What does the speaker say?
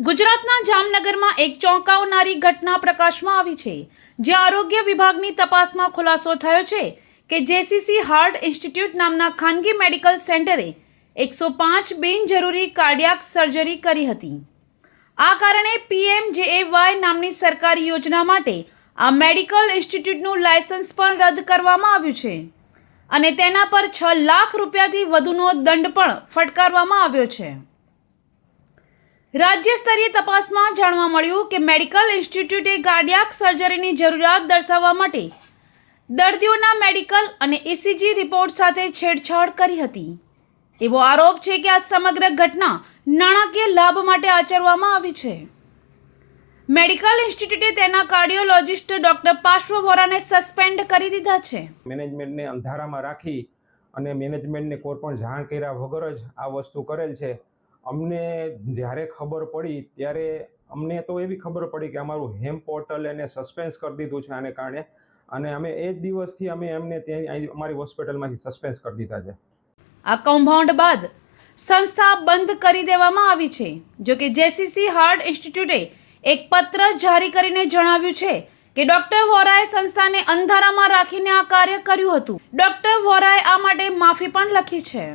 ગુજરાતના જામનગરમાં એક ચોંકાવનારી ઘટના પ્રકાશમાં આવી છે, જ્યાં આરોગ્ય વિભાગની તપાસમાં ખુલાસો થયો છે કે જેસીસી હાર્ટ ઇન્સ્ટિટ્યૂટ નામના ખાનગી મેડિકલ સેન્ટરે 105 બિનજરૂરી કાર્ડિયાક સર્જરી કરી હતી। આ કારણે PMJAY નામની સરકારી યોજના માટે આ મેડિકલ ઇન્સ્ટિટ્યૂટનું લાયસન્સ પણ રદ કરવામાં આવ્યું છે અને તેના પર 6 લાખ રૂપિયાથી વધુનો દંડ પણ ફટકારવામાં આવ્યો છે। રાજ્ય સ્તરીય તપાસમાં જાણવા મળ્યું કે મેડિકલ ઇન્સ્ટિટ્યૂટે કાર્ડિયાક સર્જરીની જરૂરિયાત દર્શાવવા માટે દર્દીઓના મેડિકલ અને ECG રિપોર્ટ સાથે છેડછાડ કરી હતી। એવો આરોપ છે કે આ સમગ્ર ઘટના નાણાકીય લાભ માટે આચરવામાં આવી છે। મેડિકલ ઇન્સ્ટિટ્યૂટે તેના કાર્ડિયોલોજિસ્ટ ડોક્ટર પાર્શ્વ વોરાને સસ્પેન્ડ કરી દીધા છે। મેનેજમેન્ટને અંધારામાં રાખી અને મેનેજમેન્ટને કોઈ પણ જાણ કર્યા વગર જ આ વસ્તુ કરેલ છે। અમને જ્યારે ખબર પડી ત્યારે અમને તો એવી ખબર પડી કે અમારું હેમ પોર્ટલ એને સસ્પેન્સ કરી દીધું છે આને કારણે, અને અમે એ જ દિવસથી અમે એમને ત્યાં અમારી હોસ્પિટલમાંથી સસ્પેન્સ કરી દીધા છે। આ કૌભાંડ બાદ સંસ્થા બંધ કરી દેવામાં આવી છે। જો કે જેસીસી હાર્ટ ઇન્સ્ટિટ્યૂટે એક પત્ર જારી કરીને જણાવ્યું છે કે ડોક્ટર વોરાએ સંસ્થાને અંધારામાં રાખીને આ કાર્ય કર્યું હતું। ડોક્ટર વોરાએ આ માટે માફી પણ લખી છે।